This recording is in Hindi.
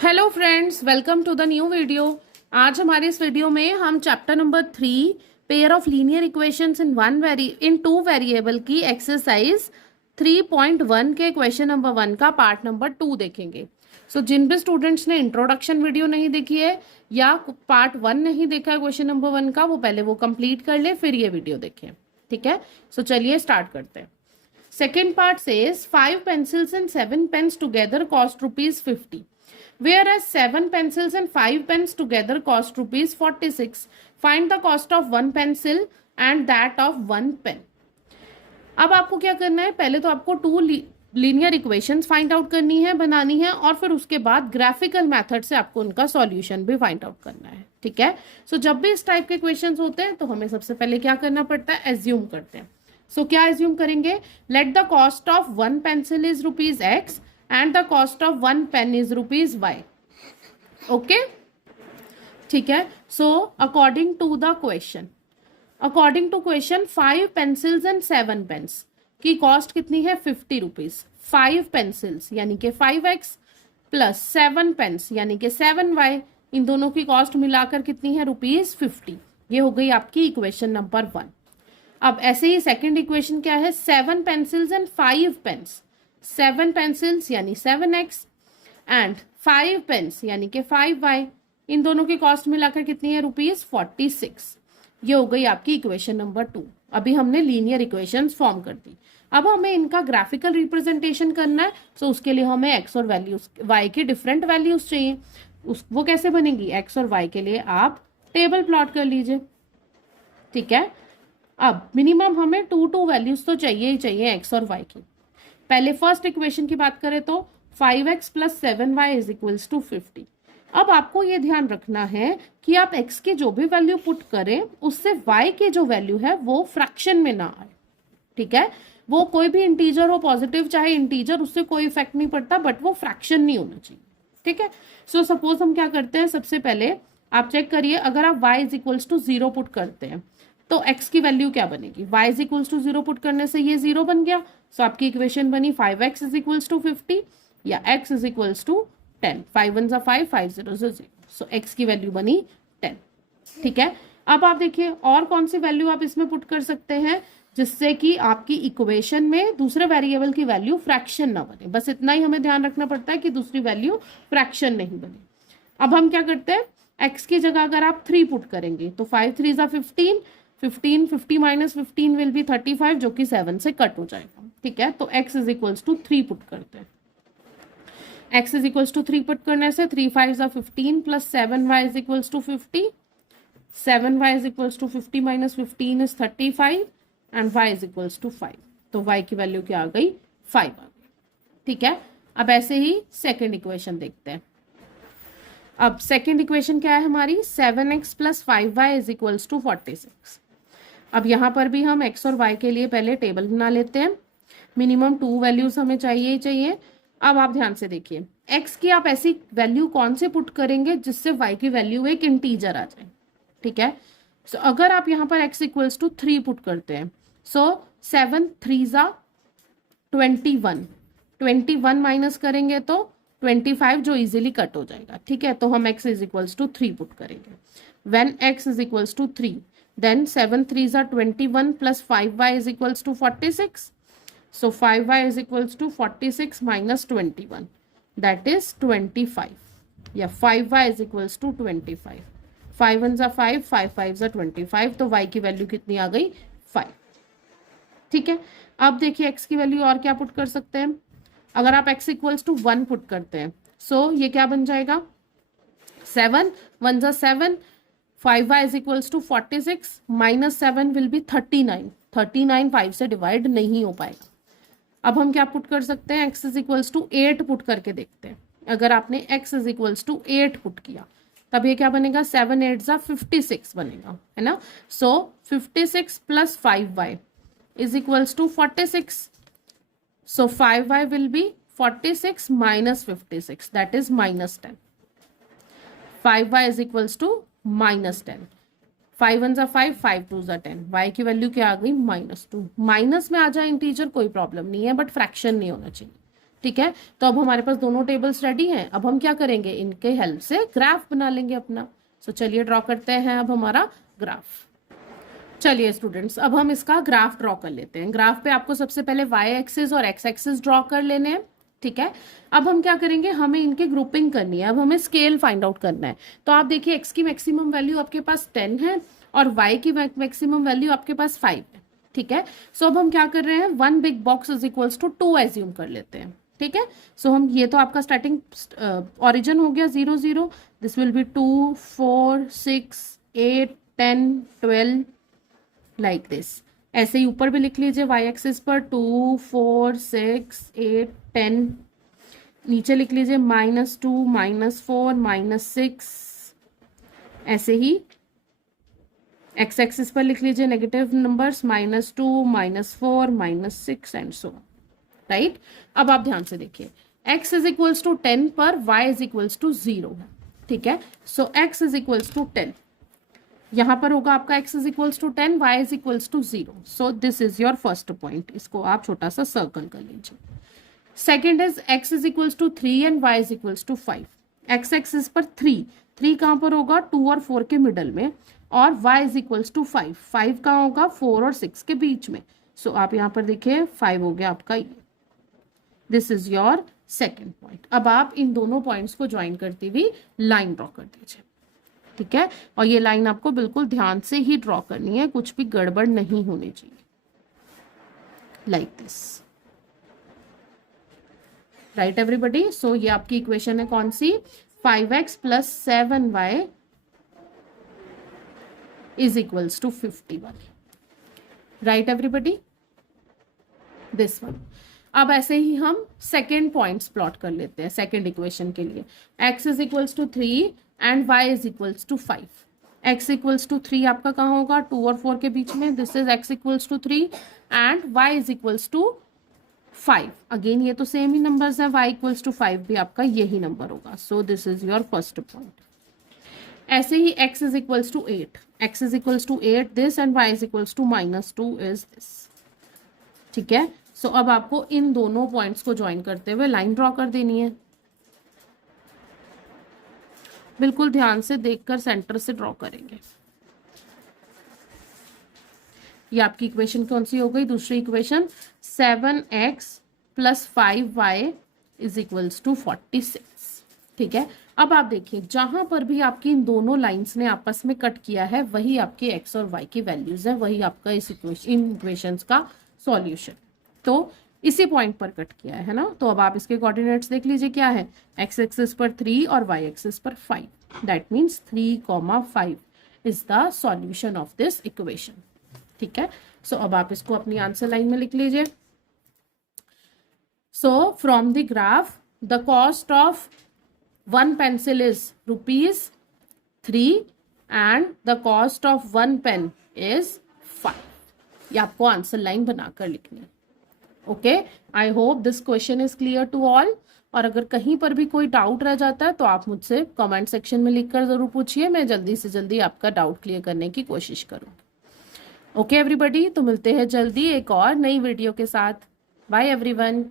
Hello friends, welcome to the new video. आज हमारे इस वीडियो में हम chapter number 3 pair of linear equations in two variable की एक्सरसाइज 3.1 के क्वेश्चन नंबर 1 का पार्ट नंबर 2 देखेंगे। जिन भी स्टूडेंट्स ने इंट्रोडक्शन वीडियो नहीं देखी है या पार्ट 1 नहीं देखा है क्वेश्चन नंबर 1 का, वो पहले वो कंप्लीट कर ले फिर ये वीडियो देखें। ठीक है, चलिए स्टार्ट करते हैं। Second part says 5 pencils and 7 pens together cost ₹50. Whereas 7 pencils and 5 pens together cost ₹46. Find the cost of 1 pencil and that of 1 pen. अब आपको क्या करना है, पहले तो आपको two linear equations find out करनी है, बनानी है, और फिर उसके बाद ग्राफिकल मेथड से आपको उनका सॉल्यूशन भी फाइंड आउट करना है। ठीक है, जब भी इस टाइप के क्वेश्चंस होते हैं तो हमें सबसे पहले क्या करना पड़ता है, एज्यूम करते हैं। क्या एज्यूम करेंगे, let the cost of 1 pencil is ₹X and the cost of 1 pen is ₹Y. Okay, ठीक है। according to question 5 pencils and 7 pens की कॉस्ट कितनी है, ₹50। 5 pencils यानी कि 5X प्लस 7 pens यानी कि 7Y, इन दोनों की कॉस्ट मिलाकर कितनी है, ₹50। ये हो गई आपकी इक्वेशन नंबर 1। अब ऐसे ही सेकंड इक्वेशन क्या है, 7 pencils and 5 pens। 7 pencils यानी 7X एंड 5 pens यानी कि 5Y, इन दोनों की कॉस्ट मिलाकर कितनी है, ₹46। ये हो गई आपकी इक्वेशन नंबर 2। अभी हमने लीनियर इक्वेशंस फॉर्म कर दी। अब हमें इनका ग्राफिकल रिप्रेजेंटेशन करना है, उसके लिए हमें एक्स और वैल्यूज वाई की डिफरेंट वैल्यूज चाहिए। वो कैसे बनेगी, एक्स और वाई के लिए आप टेबल प्लॉट कर लीजिए। ठीक है, अब मिनिमम हमें टू वैल्यूज तो चाहिए ही चाहिए एक्स और वाई की। पहले फर्स्ट इक्वेशन की बात करें तो 5X plus 7Y is equals to 50। अब आपको ये ध्यान रखना है कि आप x की जो भी वैल्यू पुट करें उससे y की जो वैल्यू है वो फ्रैक्शन में ना आए। ठीक है, वो कोई भी इंटीजर हो, पॉजिटिव चाहे इंटीजर, उससे कोई इफेक्ट नहीं पड़ता, बट वो फ्रैक्शन नहीं होना चाहिए। ठीक है, सपोज हम क्या करते हैं, सबसे पहले आप चेक करिए, अगर आप y is equals to 0 put करते हैं तो x की वैल्यू क्या बनेगी, y is equals to 0 put करने से ये 0 बन गया। आपकी इक्वेशन बनी 5x इज इक्वल्स टू 50 या x इज इक्वल्स टू 10। 5 1 जा 5, 5 0 जा 0। x की वैल्यू बनी 10। ठीक है, अब आप देखिए और कौन सी वैल्यू आप इसमें पुट कर सकते हैं जिससे कि आपकी इक्वेशन में दूसरे वेरिएबल की वैल्यू फ्रैक्शन ना बने। बस इतना ही हमें ध्यान रखना पड़ता है कि दूसरी वैल्यू फ्रैक्शन नहीं बने। अब हम क्या करते हैं, x की जगह अगर आप 3 पुट करेंगे तो 5 3 जा 15, 50 माइनस 15 विल बी 35, जो कि 7 से कट हो जाएगा। ठीक है, तो x is equals to 3 put करते हैं। x is equals to 3 put करने से 3 5 जा 15 plus 7y is equals to 50, 7y is equals to 50 minus 15 is 35 and y is equals to 5। तो y की वैल्यू क्या आ गई, 5 आ गई। ठीक है, अब ऐसे ही सेकेंड इक्वेशन देखते हैं। अब सेकेंड इक्वेशन क्या है हमारी, 7x plus 5y is equals to 46। अब यहाँ पर भी हम x और y के लिए पहले टेबल बना लेते हैं। मिनिमम 2 वैल्यूज हमें चाहिए ही चाहिए। अब आप ध्यान से देखिए, x की आप ऐसी वैल्यू कौन से पुट करेंगे जिससे y की वैल्यू एक इंटीजर आ जाए। ठीक है, अगर आप यहाँ पर x इक्वल्स टू 3 पुट करते हैं, 7 3 जा 21, 21 माइनस करेंगे तो 25, जो इजीली कट हो जाएगा। ठीक है, तो हम x is equals to 3 put करेंगे। When x is equals to 3, then 7 3 are 21 plus 5y is equals to 46. So 5y is equals to 46 minus 21, that is 25. Yeah, 5y is equals to 25. 5 1 are 5, 5 5 are 25, तो y की वैल्यू कितनी आ गई, 5। ठीक है, अब देखिए x की वैल्यू और क्या पुट कर सकते हैं। अगर आप x इक्वल्स टू 1 पुट करते हैं, ये क्या बन जाएगा, 7 1 जा 7, 5y is equals to 46 minus 7 will be 39। 39 5 से डिवाइड नहीं हो पाएगा। अब हम क्या पुट कर सकते हैं, x is equals to 8 put करके देखते हैं। अगर आपने x is equals to 8 put किया तब ये क्या बनेगा, 7 8 जा 56 बनेगा, है ना। 56 plus 5y is equals to 46। 5y will be 46 minus 56, that is minus 10। 5y is equals to minus 10। 5 1 जा 5, 5 2 जा 10, y की वैल्यू क्या आ गई, -2। माइनस में आ जाए इंटीजर कोई प्रॉब्लम नहीं है, बट फ्रैक्शन नहीं होना चाहिए। ठीक है, तो अब हमारे पास दोनों टेबल्स रेडी हैं। अब हम क्या करेंगे, इनके हेल्प से ग्राफ बना लेंगे अपना। सो चलिए ड्रॉ करते हैं अब हमारा ग्राफ। चलिए स्टूडेंट्स, अब हम इसका ग्राफ ड्रॉ कर लेते हैं। ग्राफ पे आपको सबसे पहले वाई एक्सिस और एक्स एक्सिस ड्रॉ कर लेने हैं। ठीक है, अब हम क्या करेंगे, हमें इनके ग्रुपिंग करनी है। अब हमें स्केल फाइंड आउट करना है। तो आप देखिए, एक्स की मैक्सिमम वैल्यू आपके पास 10 है और वाई की मैक्सिमम वैल्यू आपके पास 5 है। ठीक है, सो अब हम क्या कर रहे हैं, 1 big box is equals to 2 assume कर लेते हैं। ठीक है, सो हम ये तो आपका स्टार्टिंग ओरिजिन हो गया 0 0, this will be 2 4 6 8 10 12 like this. ऐसे ही ऊपर भी लिख लीजिए, वाई एक्सिस पर 2 4 6 8 10, नीचे लिख लीजिए -2 -4 -6। ऐसे ही एक्स एक्सिस पर लिख लीजिए negative numbers -2 -4 -6 and so right. अब आप ध्यान से देखिए, x इज इक्वल्स टू 10 पर y इज इक्वल्स टू 0 है। ठीक है, so x is equals to 10, यहां पर होगा आपका x is equals to 10, y is equals to 0। So this is your first point, इसको आप छोटा सा सर्कल कर लीजिए। Second is x is equals to 3 and y is equals to 5। x axis पर 3 कहां पर होगा, 2 और 4 के मिडल में, और y इज इक्वल्स टू 5 कहां होगा, 4 और 6 के बीच में। सो आप यहां पर देखिए 5 हो गया आपका ये। This is your second point. अब आप इन दोनों पॉइंट्स को ज्वाइन करती हुई लाइन ड्रॉ कर दीजिए। ठीक है, और ये लाइन आपको बिल्कुल ध्यान से ही ड्रॉ करनी है, कुछ भी गड़बड़ नहीं होनी चाहिए, like this. Right everybody, so ये आपकी इक्वेशन है कौन सी, 5x plus 7y is equals to 51। Right everybody, this one. अब ऐसे ही हम सेकेंड पॉइंट्स प्लॉट कर लेते हैं सेकेंड इक्वेशन के लिए। x is equals to 3 and y is equals to 5। x equals to 3 आपका कहाँ होगा, 2 और 4 के बीच में। This is x equals to 3 and y is equals to 5। Again ये तो सेम ही नंबर्स है, y इक्वल्स टू 5 भी आपका यही नंबर होगा। So this is your first point. ऐसे ही x is equals to 8, x is equals to 8 this and y is equals to -2 is this. ठीक है, सो अब आपको इन दोनों पॉइंट्स को ज्वाइन करते हुए लाइन ड्रॉ कर देनी है। बिल्कुल ध्यान से देखकर सेंटर से ड्रॉ करेंगे। ये आपकी इक्वेशन कौन सी हो गई, दूसरी equation, 7x plus 5y is equals to 46। ठीक है, अब आप देखिए, जहां पर भी आपकी इन दोनों लाइंस ने आपस में कट किया है, वही आपके x और y की वैल्यूज है, वही आपका इस इन इक्वेशंस का सॉल्यूशन। तो इसी पॉइंट पर कट किया है ना, तो अब आप इसके कोऑर्डिनेट्स देख लीजिए क्या है, x एक्सिस पर 3 और y एक्सिस पर 5। That means 3,5 is the solution of this equation. ठीक है, सो अब आप इसको अपनी आंसर लाइन में लिख लीजिए। So from the graph the cost of 1 pencil is ₹3 and the cost of 1 pen is 5। ये आपको आंसर लाइन बनाकर लिखनी है। Okay, I hope this question is clear to all. और अगर कहीं पर भी कोई डाउट रह जाता है तो आप मुझसे कमेंट सेक्शन में लिखकर जरूर पूछिए, मैं जल्दी से जल्दी आपका डाउट क्लियर करने की कोशिश करूँगी। ओके एवरीबडी, तो मिलते हैं जल्दी एक और नई वीडियो के साथ। Bye everyone.